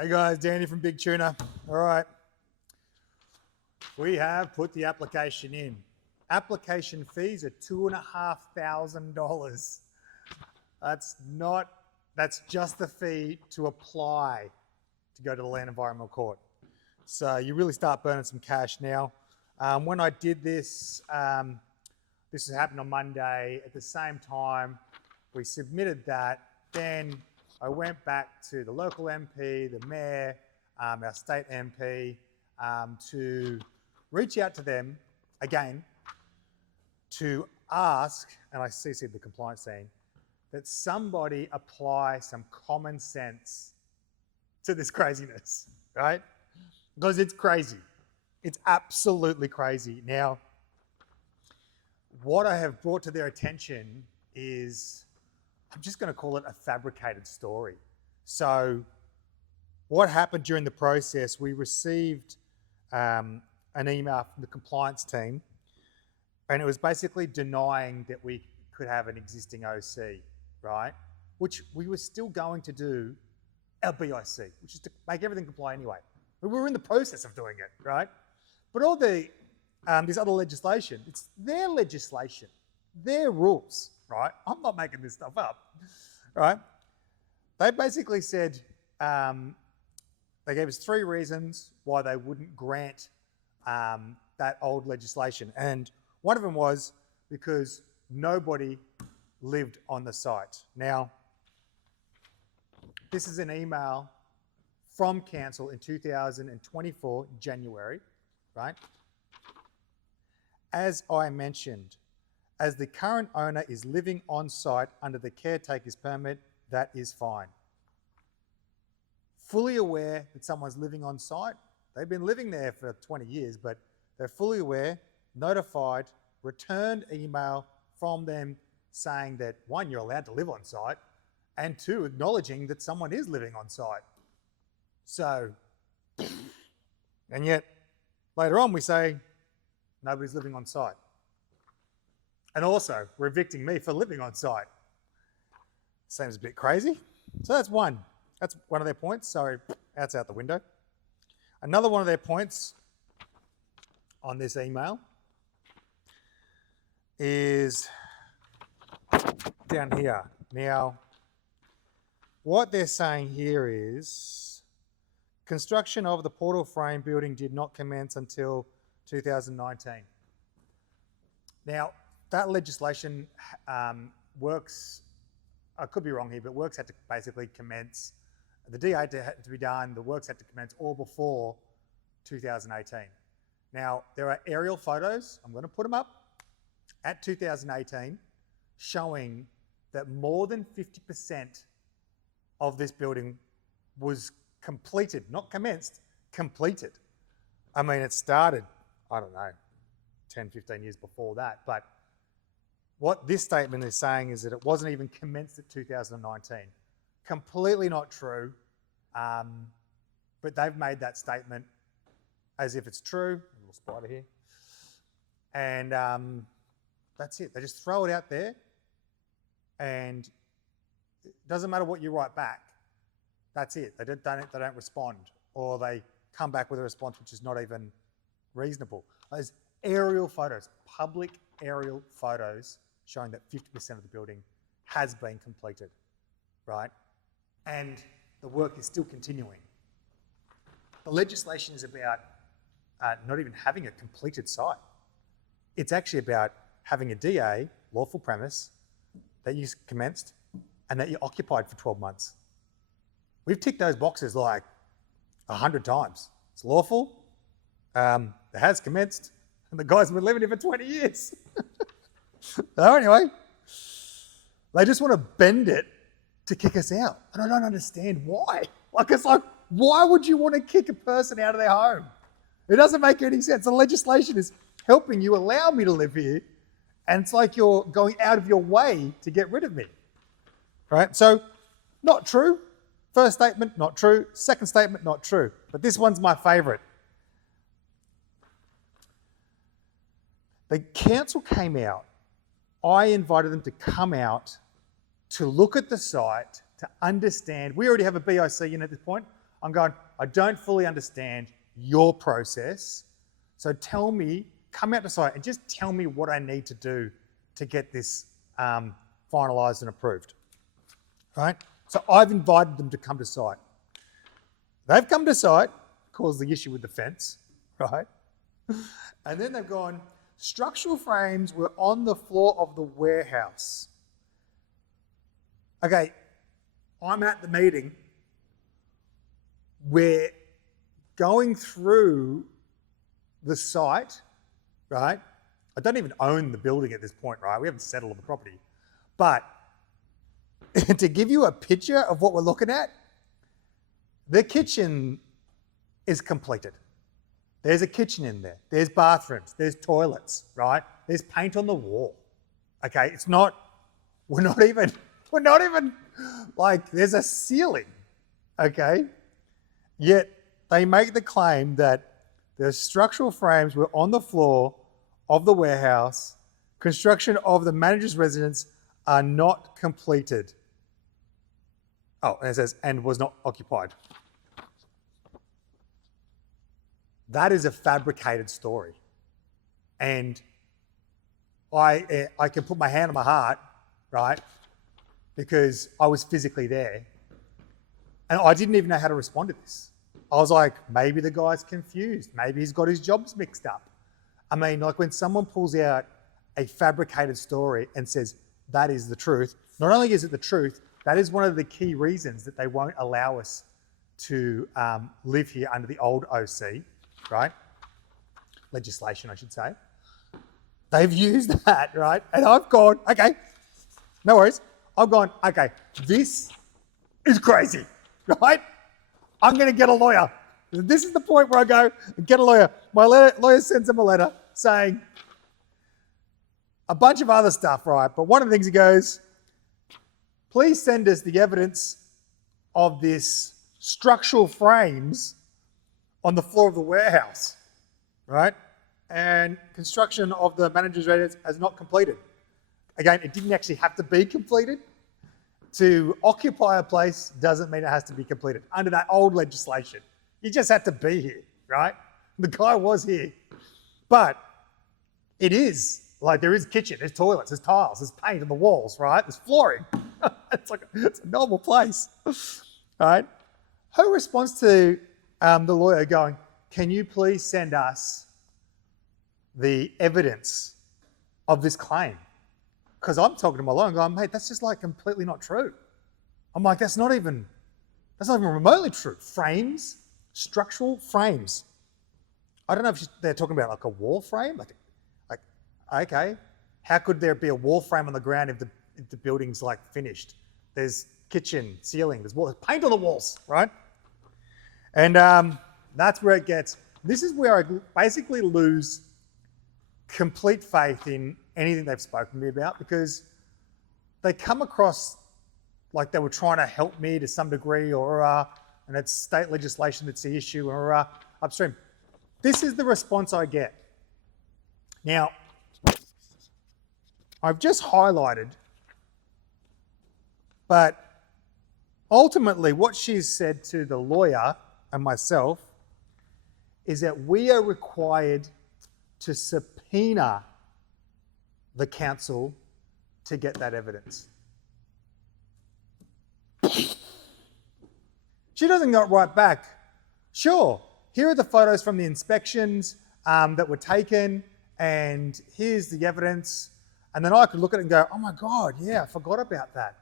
Hey guys, Danny from Big Tuna. All right, we have put the application in. Application fees are $2,500. That's just the fee to apply to go to the Land Environmental Court. So you really start burning some cash now. When I did this, this happened on Monday. At the same time, we submitted that. Then I went back to the local MP, the mayor, our state MP, to reach out to them again to ask, and I CC'd the compliance team, that somebody apply some common sense to this craziness, right? Because it's crazy. It's absolutely crazy. Now, what I have brought to their attention is, I'm just going to call it a fabricated story. So what happened during the process, we received an email from the compliance team, and it was basically denying that we could have an existing OC, right? Which we were still going to do our BIC, which is to make everything comply anyway. We were in the process of doing it, right? But all this other legislation, it's their legislation, their rules, right? I'm not making this stuff up, right? They basically said, they gave us 3 reasons why they wouldn't grant that old legislation. And one of them was because nobody lived on the site. Now, this is an email from council in 2024, January, right? As I mentioned, as the current owner is living on site under the caretaker's permit, that is fine. Fully aware that someone's living on site, they've been living there for 20 years, but they're fully aware, notified, returned email from them saying that 1, you're allowed to live on site, and 2, acknowledging that someone is living on site. So, and yet later on we say, nobody's living on site. And also, we're evicting me for living on site. Seems a bit crazy. So that's one. That's one of their points. So that's out the window. Another one of their points on this email is down here. Now, what they're saying here is construction of the portal frame building did not commence until 2019. Now, that legislation works, I could be wrong here, but works had to basically commence, the DA had to be done, the works had to commence all before 2018. Now, there are aerial photos, I'm going to put them up, at 2018, showing that more than 50% of this building was completed, not commenced, completed. I mean, it started, I don't know, 10, 15 years before that, but what this statement is saying is that it wasn't even commenced at 2019. Completely not true, but they've made that statement as if it's true. A little spider here. And that's it. They just throw it out there, and it doesn't matter what you write back. That's it. They don't respond, or they come back with a response which is not even reasonable. There's aerial photos, public aerial photos, showing that 50% of the building has been completed, right? And the work is still continuing. The legislation is about not even having a completed site. It's actually about having a DA, lawful premise, that you commenced and that you occupied for 12 months. We've ticked those boxes like 100 times. It's lawful, it has commenced, and the guy's been living here for 20 years. So anyway, they just want to bend it to kick us out. And I don't understand why. It's like, why would you want to kick a person out of their home? It doesn't make any sense. The legislation is helping you allow me to live here, and it's like you're going out of your way to get rid of me, right? So, not true. First statement, not true. Second statement, not true. But this one's my favourite. The council came out. I invited them to come out to look at the site, to understand. We already have a BIC in at this point. I'm going, I don't fully understand your process. So tell me, come out to site and just tell me what I need to do to get this finalised and approved, right? So I've invited them to come to site. They've come to site, caused the issue with the fence, right? And then they've gone, structural frames were on the floor of the warehouse. Okay, I'm at the meeting. We're going through the site, right? I don't even own the building at this point, right? We haven't settled on the property. But to give you a picture of what we're looking at, the kitchen is completed. There's a kitchen in there. There's bathrooms. There's toilets, right? There's paint on the wall. Okay, we're not even like, there's a ceiling, okay? Yet they make the claim that the structural frames were on the floor of the warehouse. Construction of the manager's residence are not completed. Oh, and it says, and was not occupied. That is a fabricated story. And I can put my hand on my heart, right? Because I was physically there. And I didn't even know how to respond to this. I was like, maybe the guy's confused. Maybe he's got his jobs mixed up. I mean, like when someone pulls out a fabricated story and says, that is the truth, not only is it the truth, that is one of the key reasons that they won't allow us to live here under the old OC, right? Legislation, I should say. They've used that, right? And I've gone, okay, no worries. I've gone, okay, this is crazy, right? I'm going to get a lawyer. This is the point where I go and get a lawyer. My lawyer sends them a letter saying a bunch of other stuff, right? But one of the things he goes, please send us the evidence of this structural frames on the floor of the warehouse, right? And construction of the manager's residence has not completed. Again, it didn't actually have to be completed. To occupy a place doesn't mean it has to be completed under that old legislation. You just had to be here, right? The guy was here. But it is, like there is kitchen, there's toilets, there's tiles, there's paint on the walls, right? There's flooring. It's a normal place, right? Who responds to the lawyer going, can you please send us the evidence of this claim? Because I'm talking to my lawyer and going, mate, that's just like completely not true. I'm like, that's not even remotely true. Frames, structural frames. I don't know if they're talking about like a wall frame. Like, okay, how could there be a wall frame on the ground if the building's like finished? There's kitchen, ceiling, there's paint on the walls, right? And that's where it gets. This is where I basically lose complete faith in anything they've spoken to me about, because they come across like they were trying to help me to some degree, and it's state legislation that's the issue, or upstream. This is the response I get. Now, I've just highlighted, but ultimately what she's said to the lawyer and myself is that we are required to subpoena the council to get that evidence. She doesn't go right back. Sure, here are the photos from the inspections that were taken, and here's the evidence. And then I could look at it and go, oh my God, yeah, I forgot about that.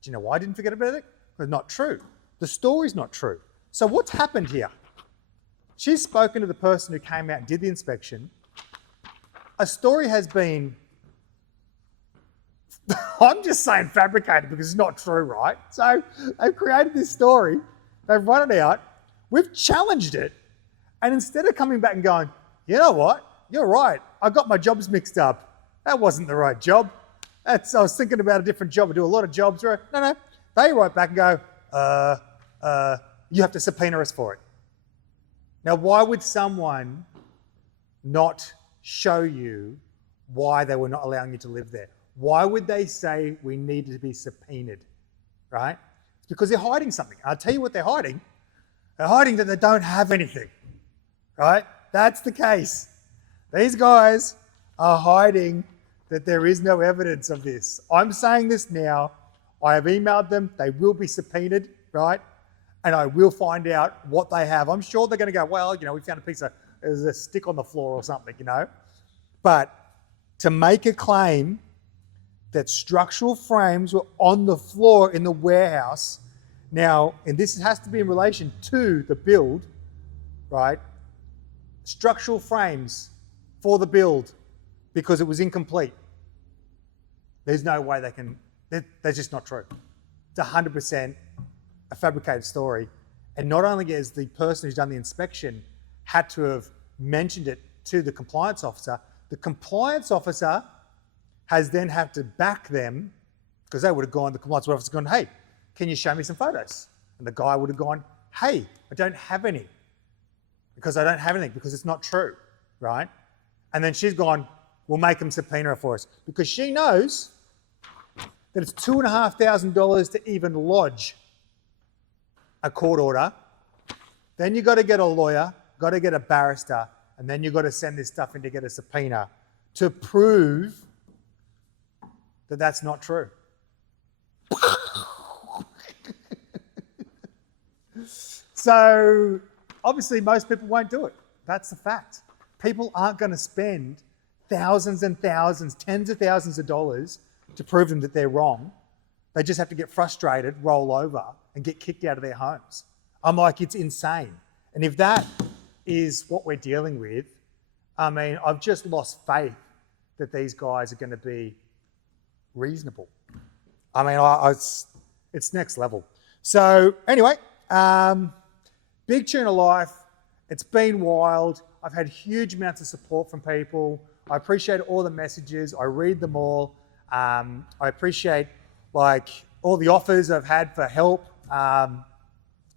Do you know why I didn't forget about it? It's not true. The story's not true. So what's happened here? She's spoken to the person who came out and did the inspection. A story has been, I'm just saying fabricated because it's not true, right? So they've created this story, they've run it out, we've challenged it, and instead of coming back and going, you know what, you're right, I got my jobs mixed up. That wasn't the right job. I was thinking about a different job. I do a lot of jobs. No, they write back and go, you have to subpoena us for it. Now, why would someone not show you why they were not allowing you to live there? Why would they say we needed to be subpoenaed, right? It's because they're hiding something. I'll tell you what they're hiding. They're hiding that they don't have anything, right? That's the case. These guys are hiding that there is no evidence of this. I'm saying this now. I have emailed them. They will be subpoenaed, right? And I will find out what they have. I'm sure they're going to go, well, we found there's a stick on the floor or something, But to make a claim that structural frames were on the floor in the warehouse, now, and this has to be in relation to the build, right? Structural frames for the build because it was incomplete. There's no way that's just not true. It's 100% a fabricated story. And not only has the person who's done the inspection had to have mentioned it to the compliance officer, the compliance officer has then had to back them, because they would have gone, the compliance officer gone, hey, can you show me some photos? And the guy would have gone, hey, I don't have any. Because I don't have anything, because it's not true, right? And then she's gone, we'll make them subpoena for us. Because she knows that it's $2,500 to even lodge a court order. Then you've got to get a lawyer, got to get a barrister, and then you've got to send this stuff in to get a subpoena to prove that that's not true. So obviously most people won't do it. That's the fact. People aren't going to spend thousands and thousands, tens of thousands of dollars to prove them that they're wrong. They just have to get frustrated, roll over, and get kicked out of their homes. I'm like, it's insane. And if that is what we're dealing with, I mean, I've just lost faith that these guys are going to be reasonable. I mean, it's next level. So anyway, big tune of life. It's been wild. I've had huge amounts of support from people. I appreciate all the messages. I read them all. I appreciate all the offers I've had for help.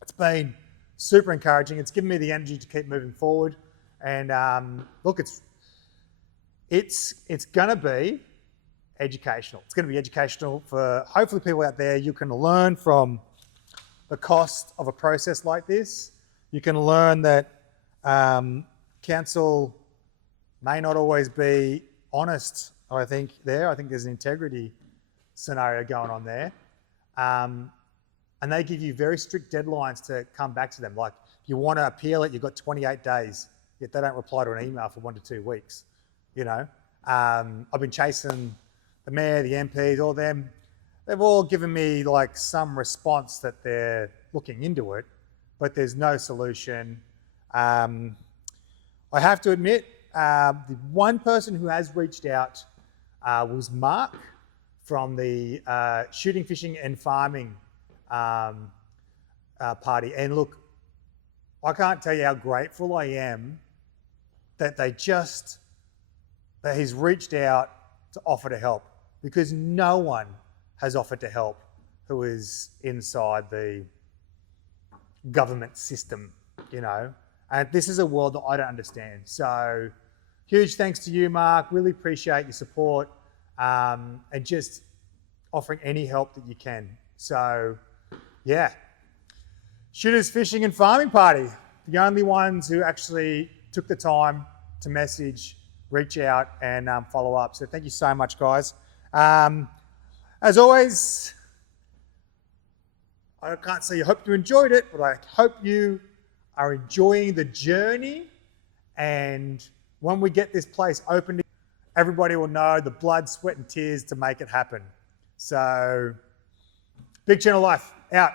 It's been super encouraging. It's given me the energy to keep moving forward. And look, it's going to be educational. It's going to be educational for hopefully people out there. You can learn from the cost of a process like this. You can learn that council may not always be honest. I think there's an integrity scenario going on there. And they give you very strict deadlines to come back to them. Like, if you want to appeal it, you've got 28 days, yet they don't reply to an email for 1 to 2 weeks. I've been chasing the mayor, the MPs, all them. They've all given me some response that they're looking into it, but there's no solution. I have to admit, the one person who has reached out was Mark from the Shooting, Fishing and Farming party. And look, I can't tell you how grateful I am that that he's reached out to offer to help, because no one has offered to help who is inside the government system, And this is a world that I don't understand. So huge thanks to you, Mark. Really appreciate your support and just offering any help that you can. So yeah, Shooters, Fishing and Farming Party, the only ones who actually took the time to message, reach out and follow up. So thank you so much, guys. As always, I can't say I hope you enjoyed it, but I hope you are enjoying the journey. And when we get this place open, everybody will know the blood, sweat and tears to make it happen. So, big channel life, out.